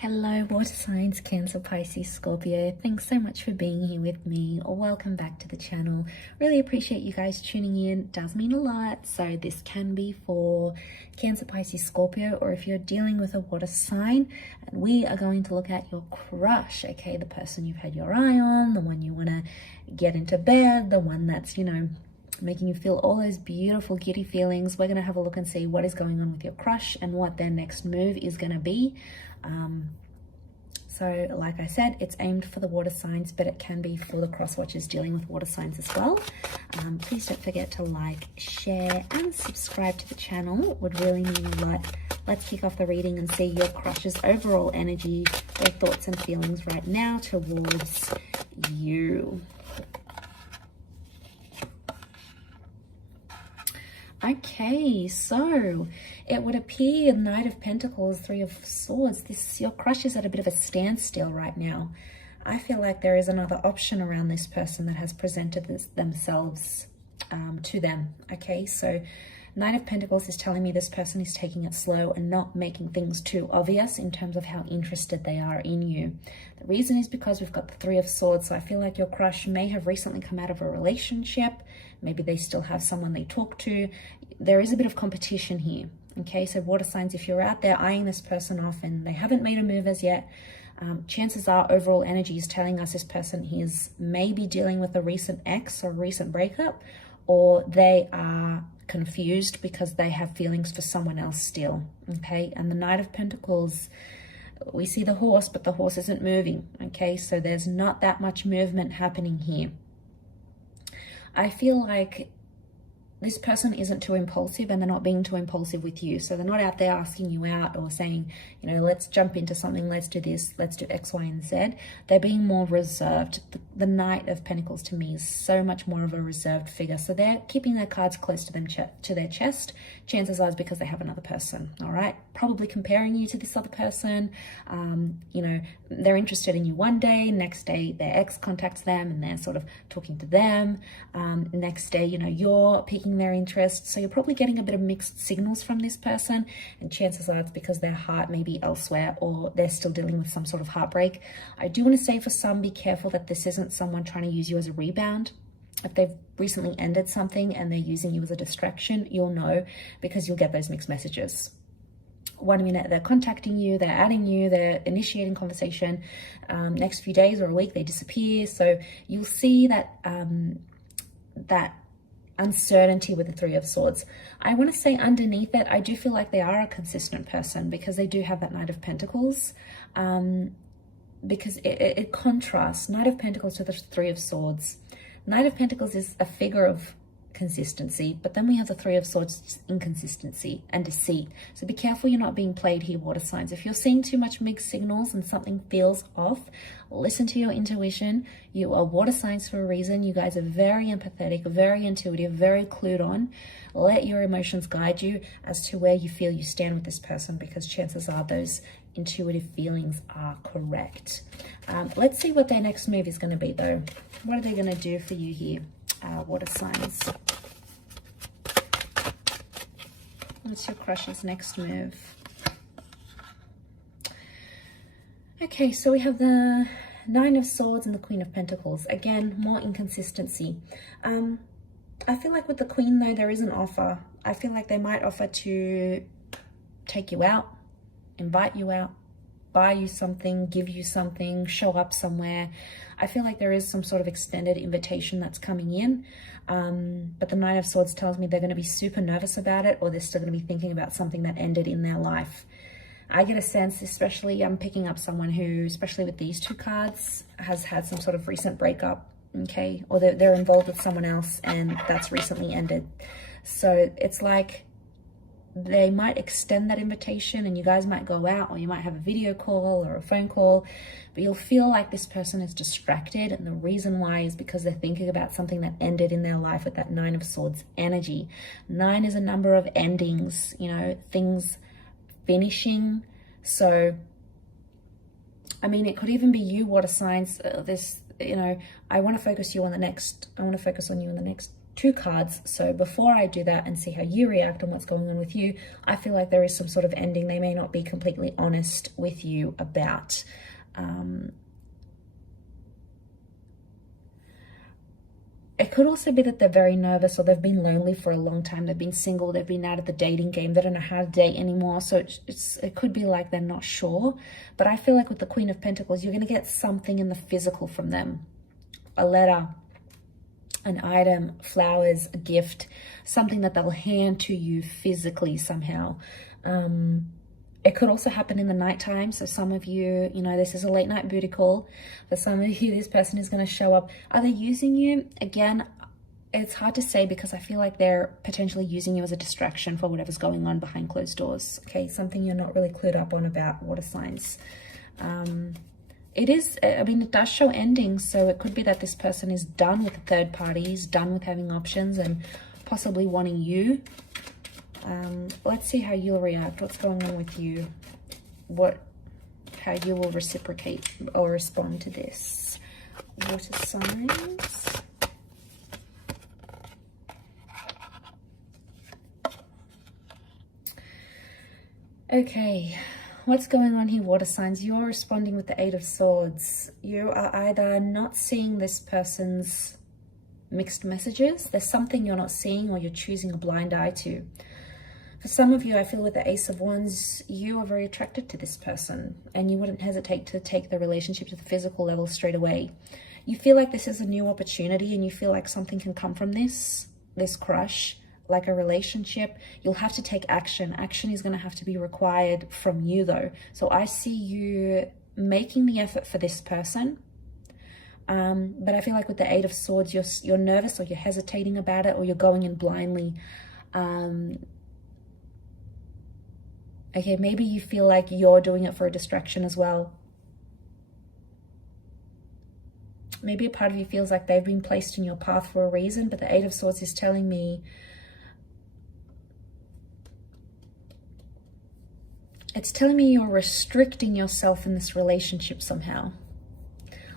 Hello, water signs, Cancer, Pisces, Scorpio. Thanks so much for being here with me, or welcome back to the channel. Really appreciate you guys tuning in. It does mean a lot. So this can be for Cancer, Pisces, Scorpio, or if you're dealing with a water sign. And we are going to look at your crush, okay? The person you've had your eye on, the one you want to get into bed, the one that's, making you feel all those beautiful giddy feelings. We're going to have a look and see what is going on with your crush and what their next move is going to be. So like I said, it's aimed for the water signs, but it can be for the cross watchers dealing with water signs as well. Please don't forget to like, share and subscribe to the channel. It would really mean a lot. Let's kick off the reading and see your crush's overall energy, their thoughts and feelings right now towards you. Okay, so it would appear Knight of Pentacles, Three of Swords, your crush is at a bit of a standstill right now. I feel like there is another option around this person that has presented themselves to them. Okay, so Knight of Pentacles is telling me this person is taking it slow and not making things too obvious in terms of how interested they are in you. The reason is because we've got the Three of Swords, so I feel like your crush may have recently come out of a relationship. Maybe they still have someone they talk to. There is a bit of competition here. Okay, so water signs, if you're out there eyeing this person off and they haven't made a move as yet, chances are overall energy is telling us this person is maybe dealing with a recent ex or a recent breakup, or they are confused because they have feelings for someone else still. Okay, and the Knight of Pentacles, we see the horse, but the horse isn't moving. Okay, so there's not that much movement happening here. I feel like this person isn't too impulsive and they're not being too impulsive with you. So they're not out there asking you out or saying, let's jump into something, let's do this, let's do X, Y, and Z. They're being more reserved. The Knight of Pentacles to me is so much more of a reserved figure. So they're keeping their cards close to them, to their chest. Chances are it's because they have another person, all right? Probably comparing you to this other person. They're interested in you one day, next day their ex contacts them and they're sort of talking to them. Next day, you're piquing their interest. So you're probably getting a bit of mixed signals from this person, and chances are it's because their heart may be elsewhere or they're still dealing with some sort of heartbreak. I do want to say for some, be careful that this isn't someone trying to use you as a rebound. If they've recently ended something and they're using you as a distraction, you'll know because you'll get those mixed messages. One minute they're contacting you, they're adding you, they're initiating conversation. Next few days or a week they disappear. So you'll see that that uncertainty with the Three of Swords. I want to say underneath it, I do feel like they are a consistent person because they do have that Knight of Pentacles. Because it contrasts Knight of Pentacles to the Three of Swords. Knight of Pentacles is a figure of consistency, but then we have the Three of Swords, inconsistency and deceit. So be careful you're not being played here, water signs. If you're seeing too much mixed signals and something feels off, listen to your intuition. You are water signs for a reason. You guys are very empathetic, very intuitive, very clued on. Let your emotions guide you as to where you feel you stand with this person, because chances are those intuitive feelings are correct. Let's see what their next move is going to be though. What are they going to do for you here, water signs? What's your crush's next move? Okay, so we have the Nine of Swords and the Queen of Pentacles. Again, more inconsistency. I feel like with the Queen though, there is an offer. I feel like they might offer to take you out, invite you out, buy you something, give you something, show up somewhere. I feel like there is some sort of extended invitation that's coming in. But the Nine of Swords tells me they're going to be super nervous about it, or they're still going to be thinking about something that ended in their life. I get a sense, especially I'm picking up someone who, especially with these two cards, has had some sort of recent breakup, okay? Or they're involved with someone else and that's recently ended. So it's like they might extend that invitation and you guys might go out, or you might have a video call or a phone call, but you'll feel like this person is distracted. And the reason why is because they're thinking about something that ended in their life with that Nine of Swords energy. 9 is a number of endings, things finishing. So, I mean, it could even be you, water signs, I want to focus on you in the next 2 cards. So before I do that and see how you react and what's going on with you, I feel like there is some sort of ending they may not be completely honest with you about. It could also be that they're very nervous, or they've been lonely for a long time. They've been single, they've been out of the dating game, they don't know how to date anymore. So it could be like they're not sure. But I feel like with the Queen of Pentacles, you're going to get something in the physical from them. A letter, an item, flowers, a gift, something that they'll hand to you physically somehow. It could also happen in the nighttime. So some of you, you know, this is a late night booty call. For some of you, this person is going to show up. Are they using you? Again, it's hard to say, because I feel like they're potentially using you as a distraction for whatever's going on behind closed doors. Okay, something you're not really clued up on about, water signs. It is, I mean, it does show endings. So it could be that this person is done with the third parties, done with having options, and possibly wanting you. Let's see how you'll react. What's going on with you? How you will reciprocate or respond to this. Water signs. Okay, what's going on here, water signs? You're responding with the 8 of Swords. You are either not seeing this person's mixed messages. There's something you're not seeing, or you're choosing a blind eye to. For some of you, I feel with the Ace of Wands, you are very attracted to this person, and you wouldn't hesitate to take the relationship to the physical level straight away. You feel like this is a new opportunity, and you feel like something can come from this crush, like a relationship. You'll have to take action. Action is going to have to be required from you, though. So I see you making the effort for this person. But I feel like with the 8 of Swords, you're nervous, or you're hesitating about it, or you're going in blindly. Okay, maybe you feel like you're doing it for a distraction as well. Maybe a part of you feels like they've been placed in your path for a reason, but the 8 of Swords is telling me you're restricting yourself in this relationship somehow.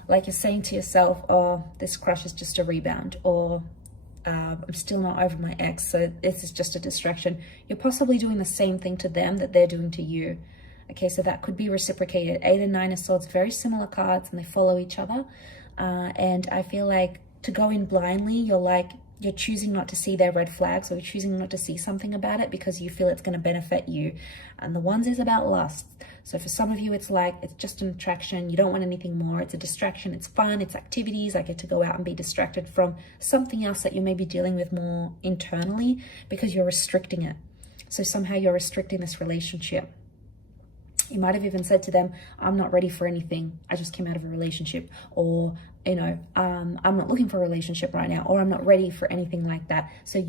Like you're saying to yourself, oh, this crush is just a rebound, or I'm still not over my ex, so this is just a distraction. You're possibly doing the same thing to them that they're doing to you. Okay, so that could be reciprocated. 8 and 9 of Swords, very similar cards, and they follow each other. And I feel like to go in blindly, you're choosing not to see their red flags, or you're choosing not to see something about it because you feel it's going to benefit you. And the Wands is about lust. So for some of you, it's like, it's just an attraction. You don't want anything more. It's a distraction. It's fun. It's activities. I get to go out and be distracted from something else that you may be dealing with more internally, because you're restricting it. So somehow you're restricting this relationship. You might have even said to them, I'm not ready for anything. I just came out of a relationship. Or, you know, I'm not looking for a relationship right now. Or I'm not ready for anything like that. So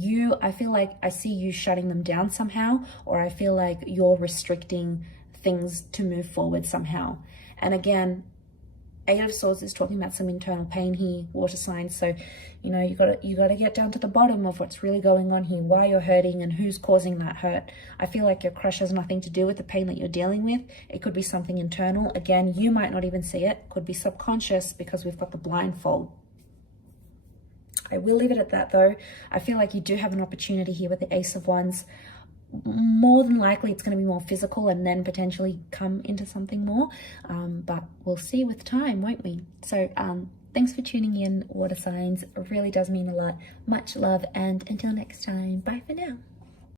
I feel like I see you shutting them down somehow. Or I feel like you're restricting things to move forward somehow. And again, 8 of Swords is talking about some internal pain here, water signs. So, you know, you gotta get down to the bottom of what's really going on here, why you're hurting and who's causing that hurt. I feel like your crush has nothing to do with the pain that you're dealing with. It could be something internal. Again, you might not even see it. Could be subconscious, because we've got the blindfold. I will leave it at that, though. I feel like you do have an opportunity here with the Ace of Wands. More than likely it's going to be more physical, and then potentially come into something more, but we'll see with time, won't we? So thanks for tuning in, water signs. It really does mean a lot. Much love, and until next time, bye for now.